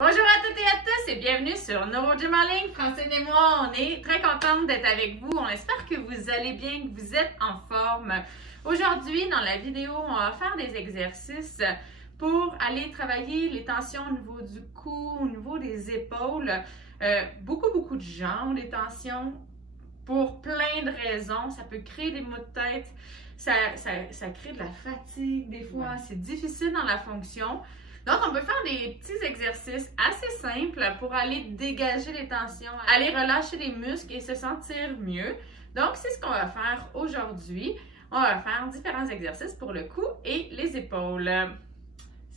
Bonjour à toutes et à tous et bienvenue sur No Gym en ligne. Francine et moi, on est très contente d'être avec vous. On espère que vous allez bien, que vous êtes en forme. Aujourd'hui, dans la vidéo, on va faire des exercices pour aller travailler les tensions au niveau du cou, au niveau des épaules. Beaucoup de gens ont des tensions pour plein de raisons. Ça peut créer des maux de tête, ça crée de la fatigue des fois. C'est difficile dans la fonction. Donc, on peut faire des petits exercices assez simples pour aller dégager les tensions, aller relâcher les muscles et se sentir mieux. Donc, c'est ce qu'on va faire aujourd'hui. On va faire différents exercices pour le cou et les épaules.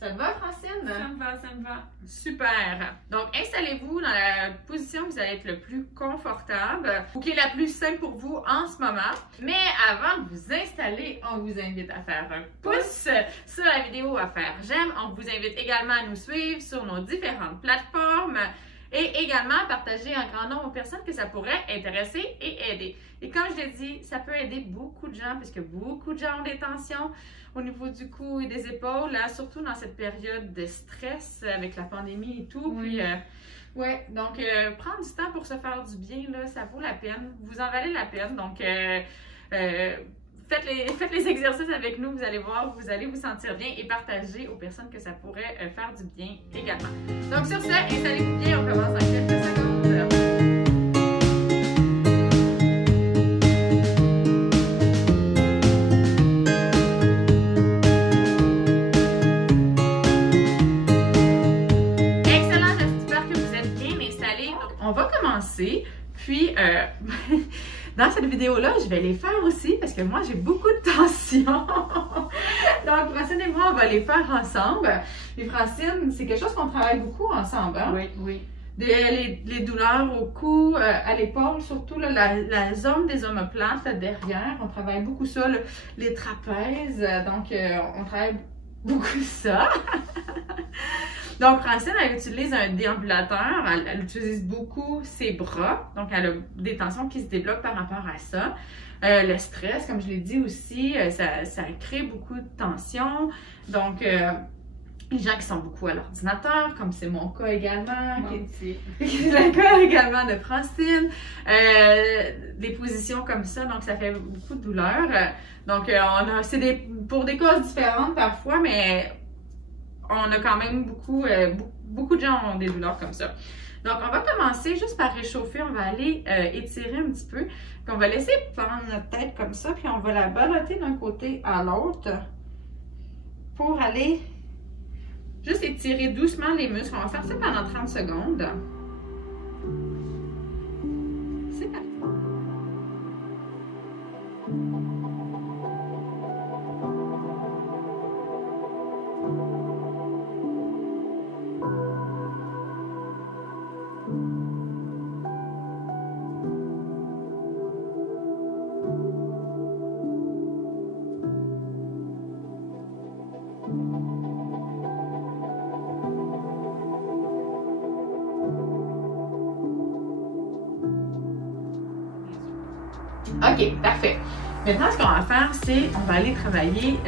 Ça te va, Francine? Ça me va. Super! Donc, installez-vous dans la position où vous allez être le plus confortable ou qui est la plus simple pour vous en ce moment. Mais avant de vous installer, on vous invite à faire un pouce sur la vidéo, à faire j'aime. On vous invite également à nous suivre sur nos différentes plateformes et également à partager un grand nombre de personnes que ça pourrait intéresser et aider. Et comme je l'ai dit, ça peut aider beaucoup de gens parce que beaucoup de gens ont des tensions au niveau du cou et des épaules, là, surtout dans cette période de stress avec la pandémie et tout. Oui. Puis, donc prendre du temps pour se faire du bien, là, ça vaut la peine. Vous en valez la peine. Donc, faites les exercices avec nous, vous allez voir, vous allez vous sentir bien et partager aux personnes que ça pourrait faire du bien également. Donc, sur ce, installez-vous bien, on commence dans quelques secondes. On va commencer, puis dans cette vidéo-là, je vais les faire aussi parce que moi, j'ai beaucoup de tensions. Donc, Francine et moi, on va les faire ensemble. Et Francine, c'est quelque chose qu'on travaille beaucoup ensemble, hein? Oui. Les douleurs au cou, à l'épaule, surtout là, la zone des omoplates, là, derrière, on travaille beaucoup ça, là, les trapèzes, donc on travaille beaucoup ça. Donc, Francine, elle utilise un déambulateur, elle utilise beaucoup ses bras, donc elle a des tensions qui se débloquent par rapport à ça. Le stress, comme je l'ai dit aussi, ça crée beaucoup de tensions. Donc, les gens qui sont beaucoup à l'ordinateur, comme c'est mon cas également, c'est le cas également de Francine, des positions comme ça, donc ça fait beaucoup de douleur. Donc, c'est pour des causes différentes parfois, mais on a quand même beaucoup de gens ont des douleurs comme ça. Donc, on va commencer juste par réchauffer. On va aller étirer un petit peu. Puis on va laisser prendre notre tête comme ça. Puis on va la ballotter d'un côté à l'autre pour aller juste étirer doucement les muscles. On va faire ça pendant 30 secondes. C'est parti. OK, parfait. Maintenant, ce qu'on va faire, c'est on va aller travailler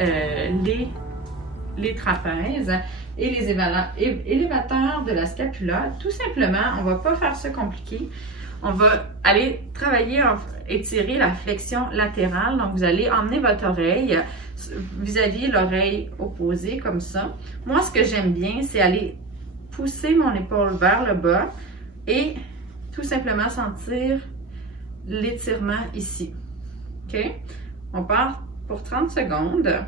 les trapèzes et les élévateurs de la scapula. Tout simplement, on ne va pas faire ça compliqué. On va aller travailler, étirer la flexion latérale. Donc, vous allez emmener votre oreille vis-à-vis l'oreille opposée, comme ça. Moi, ce que j'aime bien, c'est aller pousser mon épaule vers le bas et tout simplement sentir l'étirement ici. OK? On part pour 30 secondes.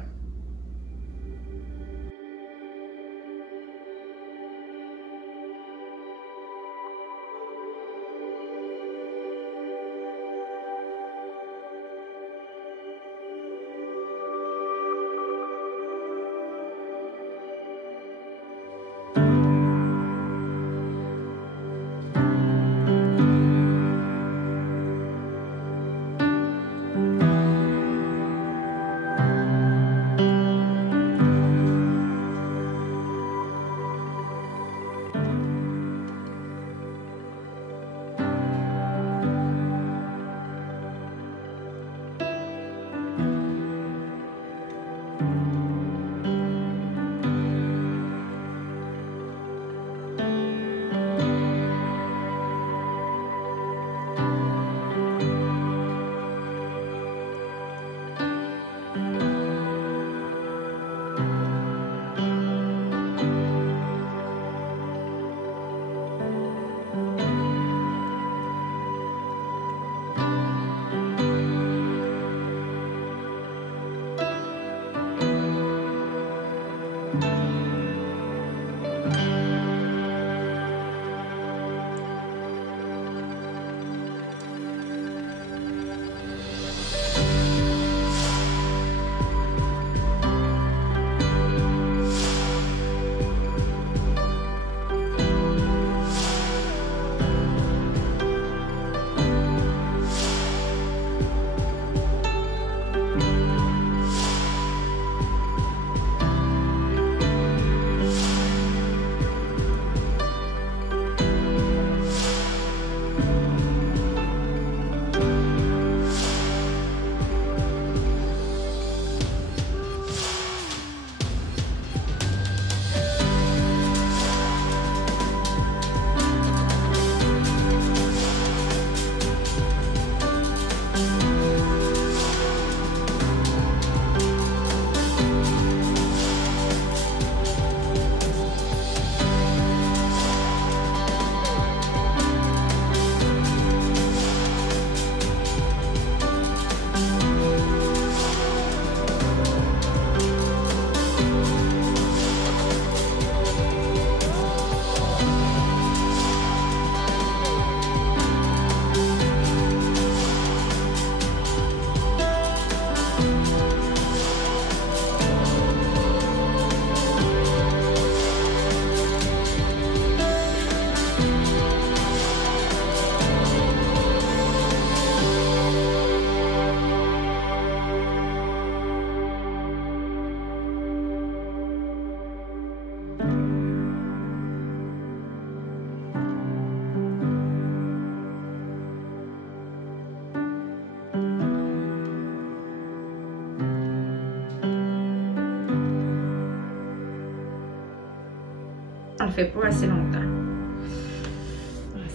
fait pas assez longtemps.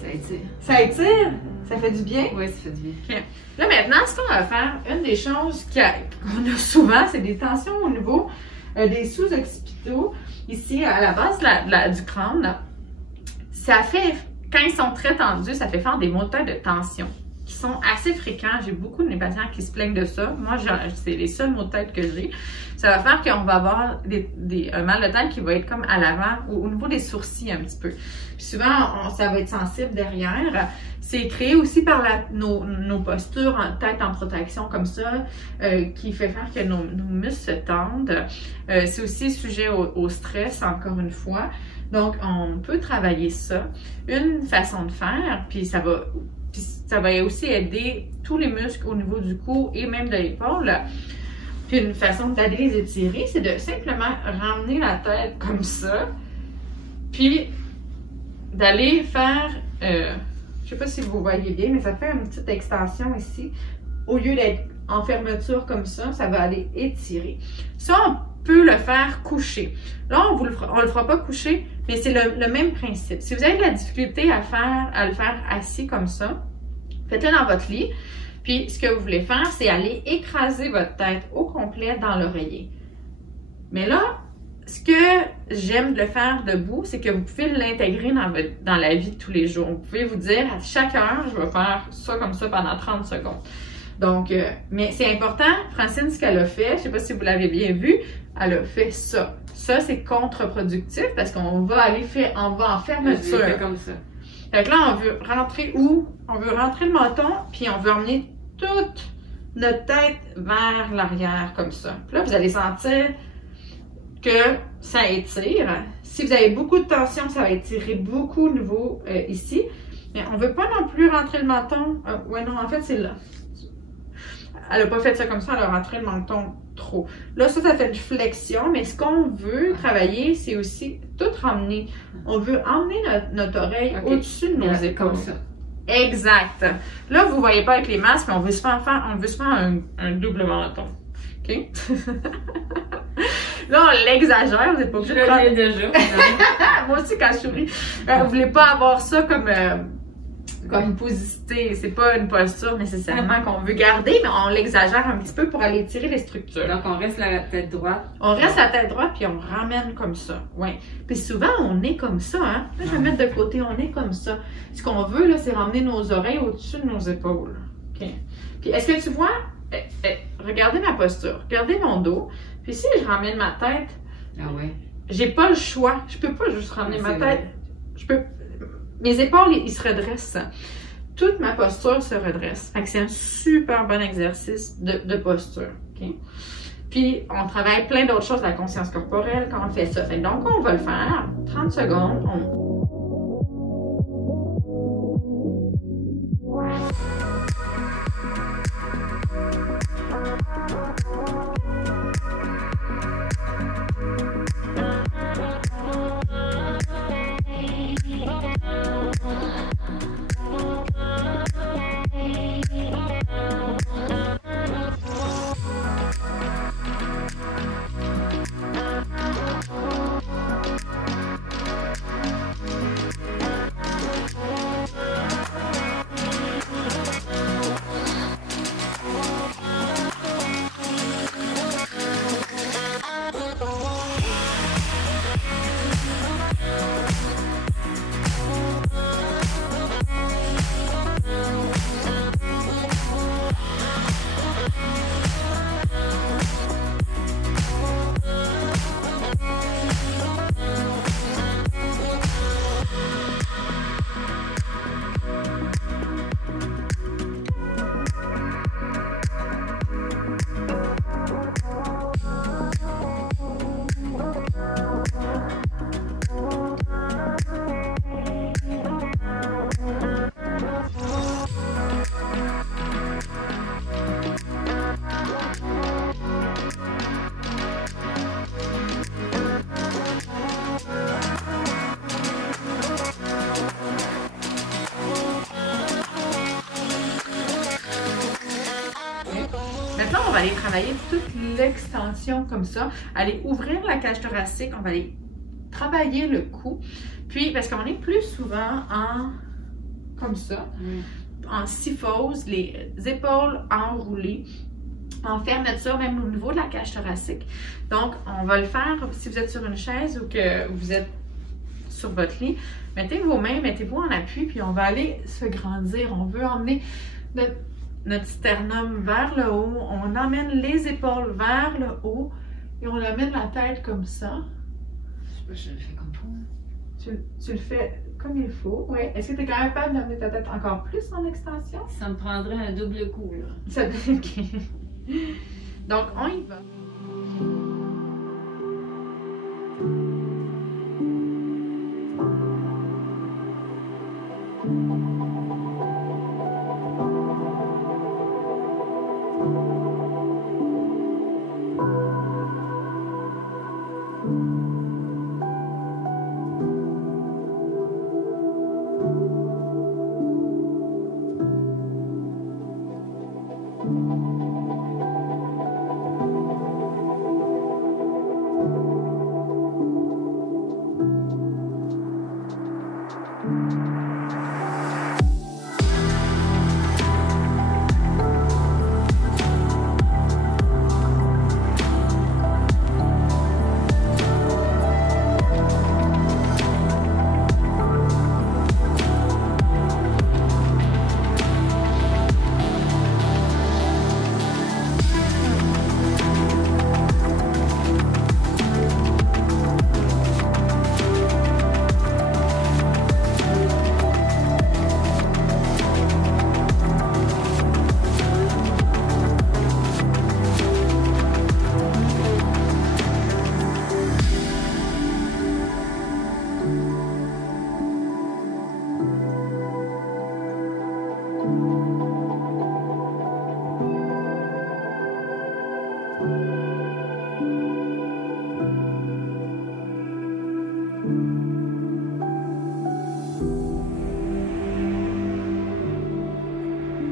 Ça étire. Ça étire? Ça fait du bien? Oui, ça fait du bien. Okay. Là, maintenant, ce qu'on va faire, une des choses qu'on a souvent, c'est des tensions au niveau des sous-occipitaux, ici, à la base du crâne. Là. Ça fait, quand ils sont très tendus, ça fait faire des maux de tête de tension qui sont assez fréquents. J'ai beaucoup de mes patients qui se plaignent de ça. Moi, c'est les seuls maux de tête que j'ai. Ça va faire qu'on va avoir un mal de tête qui va être comme à l'avant, au niveau des sourcils un petit peu. Puis souvent, ça va être sensible derrière. C'est créé aussi par nos postures en tête en protection comme ça, qui fait faire que nos muscles se tendent. C'est aussi sujet au stress, encore une fois. Donc, on peut travailler ça. Une façon de faire, puis ça va aussi aider tous les muscles au niveau du cou et même de l'épaule. Puis une façon d'aller les étirer, c'est de simplement ramener la tête comme ça, puis d'aller faire, je sais pas si vous voyez bien, mais ça fait une petite extension ici. Au lieu d'être en fermeture comme ça va aller étirer. Ça, on peut le faire coucher. Là, on le fera pas coucher, mais c'est le même principe. Si vous avez de la difficulté à le faire assis comme ça, faites-le dans votre lit. Puis, ce que vous voulez faire, c'est aller écraser votre tête au complet dans l'oreiller. Mais là, ce que j'aime de le faire debout, c'est que vous pouvez l'intégrer dans la vie de tous les jours. Vous pouvez vous dire, à chaque heure, je vais faire ça comme ça pendant 30 secondes. Donc, mais c'est important, Francine, ce qu'elle a fait, je ne sais pas si vous l'avez bien vu, elle a fait ça. Ça, c'est contre-productif parce qu'on va en fermeture. Je comme ça. Fait que là, on veut rentrer où? On veut rentrer le menton, puis on veut emmener toute notre tête vers l'arrière, comme ça. Puis là, vous allez sentir que ça étire. Si vous avez beaucoup de tension, ça va étirer beaucoup au niveau ici. Mais on ne veut pas non plus rentrer le menton. Ouais, non, en fait, c'est là. Elle n'a pas fait ça comme ça, elle a rentré le menton trop. Là, ça fait une flexion, mais ce qu'on veut travailler, c'est aussi tout ramener. On veut emmener notre oreille au-dessus de nos épaules. Comme ça. Exact. Là, vous ne voyez pas avec les masques, mais on veut se faire un double menton. OK? Là, on l'exagère, vous n'êtes pas obligé de prendre... déjà. Moi aussi, quand je souris, vous ne voulez pas avoir ça comme une posicité. C'est pas une posture nécessairement qu'on veut garder, mais on l'exagère un petit peu pour aller tirer les structures. Donc, on reste la tête droite. On reste la tête droite, puis on ramène comme ça. Ouais. Puis souvent, on est comme ça, hein. Là, je vais mettre de côté, on est comme ça. Ce qu'on veut, là, c'est ramener nos oreilles au-dessus de nos épaules. OK? Puis, est-ce que tu vois... regardez ma posture, regardez mon dos. Puis si je ramène ma tête, j'ai pas le choix. Je peux pas juste ramener ma tête. Mes épaules, ils se redressent. Toute ma posture se redresse. Fait que c'est un super bon exercice de posture. Okay? Puis on travaille plein d'autres choses de la conscience corporelle quand on fait ça. Fait que donc on va le faire. 30 secondes. Maintenant, on va aller travailler toute l'extension comme ça. Aller ouvrir la cage thoracique. On va aller travailler le cou. Puis, parce qu'on est plus souvent comme ça, en syphose, les épaules enroulées. On ferme ça même au niveau de la cage thoracique. Donc, on va le faire si vous êtes sur une chaise ou que vous êtes sur votre lit. Mettez vos mains, mettez-vous en appui, puis on va aller se grandir. On veut emmener notre sternum vers le haut. On emmène les épaules vers le haut et on amène la tête comme ça. Je le fais comme toi. Tu le fais comme il faut, oui. Est-ce que tu es capable d'amener ta tête encore plus en extension? Ça me prendrait un double coup, là. OK. Donc, on y va.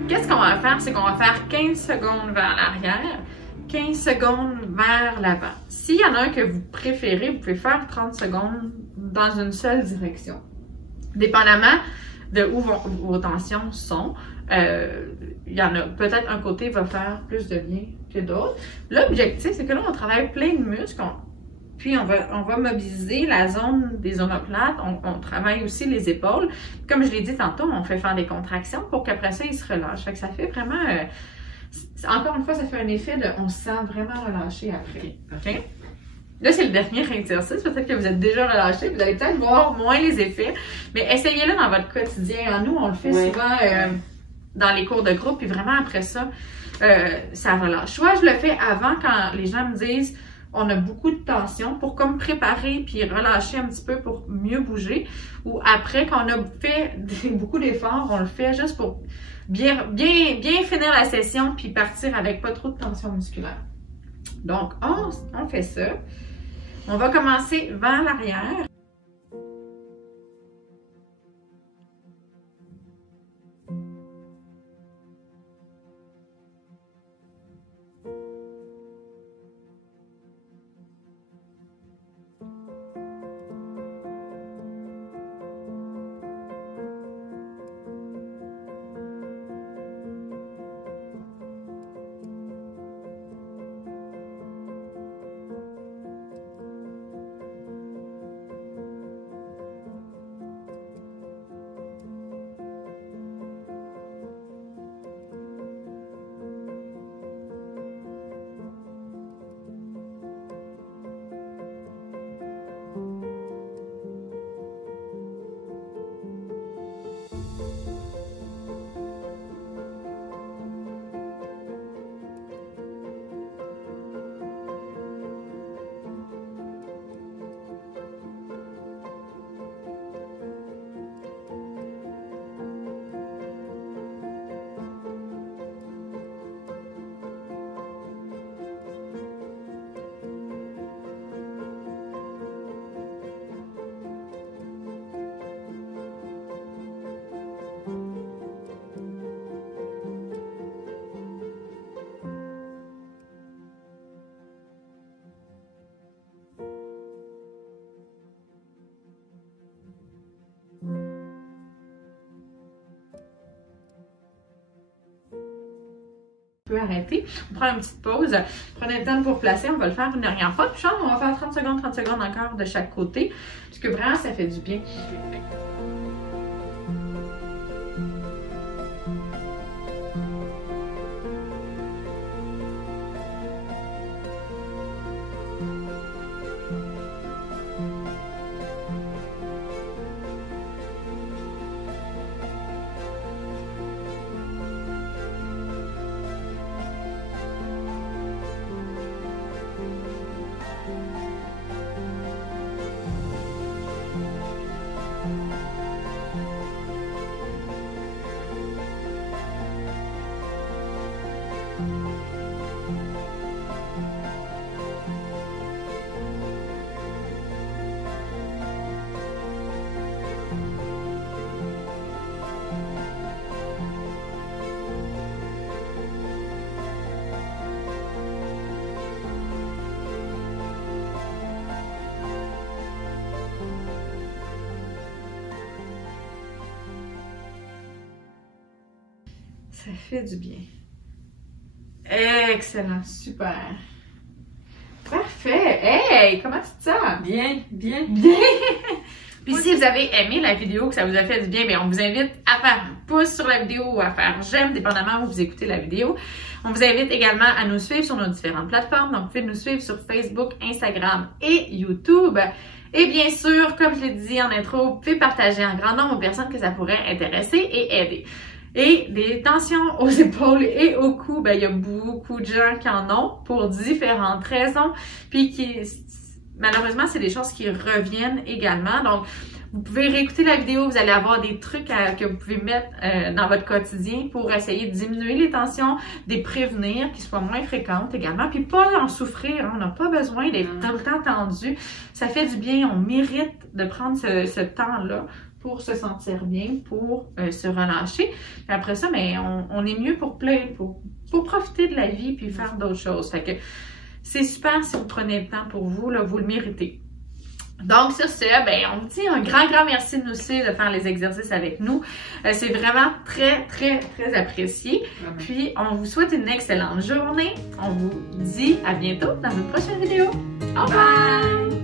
Qu'est-ce qu'on va faire? C'est qu'on va faire 15 secondes vers l'arrière, 15 secondes vers l'avant. S'il y en a un que vous préférez, vous pouvez faire 30 secondes dans une seule direction. Dépendamment de où vos tensions sont, il y en a peut-être un côté va faire plus de bien que d'autres. L'objectif, c'est que là, on travaille plein de muscles, puis on va mobiliser la zone des omoplates, on travaille aussi les épaules. Comme je l'ai dit tantôt, on fait faire des contractions pour qu'après ça, ils se relâchent. Fait que ça fait vraiment, encore une fois, ça fait un effet de, on se sent vraiment relâché après. OK? Là, c'est le dernier exercice. Peut-être que vous êtes déjà relâché, vous allez peut-être voir moins les effets, mais essayez-le dans votre quotidien. Nous, on le fait souvent dans les cours de groupe, puis vraiment après ça, ça relâche. Soit je le fais avant quand les gens me disent on a beaucoup de tension pour comme préparer puis relâcher un petit peu pour mieux bouger, ou après quand on a fait beaucoup d'efforts, on le fait juste pour bien finir la session puis partir avec pas trop de tension musculaire. Donc, on fait ça. On va commencer vers l'arrière. On peut arrêter, on prend une petite pause, prenez le temps pour placer, on va le faire une dernière fois, puis on va faire 30 secondes encore de chaque côté, parce que vraiment ça fait du bien. Ça fait du bien. Excellent, super. Parfait. Hey, comment tu te sens? Bien. Bien. Puis si vous avez aimé la vidéo, que ça vous a fait du bien, bien on vous invite à faire un pouce sur la vidéo ou à faire j'aime, dépendamment où vous écoutez la vidéo. On vous invite également à nous suivre sur nos différentes plateformes. Donc, vous pouvez nous suivre sur Facebook, Instagram et YouTube. Et bien sûr, comme je l'ai dit en intro, vous pouvez partager en grand nombre aux personnes que ça pourrait intéresser et aider. Et des tensions aux épaules et au cou, ben il y a beaucoup de gens qui en ont pour différentes raisons, puis qui malheureusement c'est des choses qui reviennent également. Donc vous pouvez réécouter la vidéo, vous allez avoir des trucs que vous pouvez mettre dans votre quotidien pour essayer de diminuer les tensions, de les prévenir, qu'ils soient moins fréquentes également, puis pas en souffrir, hein. On n'a pas besoin d'être tout le temps tendu. Ça fait du bien, on mérite de prendre ce temps-là pour se sentir bien, pour se relâcher. Puis après ça, mais on est mieux pour profiter de la vie puis faire d'autres choses. Fait que c'est super si vous prenez le temps pour vous, là, vous le méritez. Donc, sur ce, ben, on vous dit un grand merci de nous suivre, de faire les exercices avec nous. C'est vraiment très apprécié. Vraiment. Puis, on vous souhaite une excellente journée. On vous dit à bientôt dans une prochaine vidéo. Au revoir!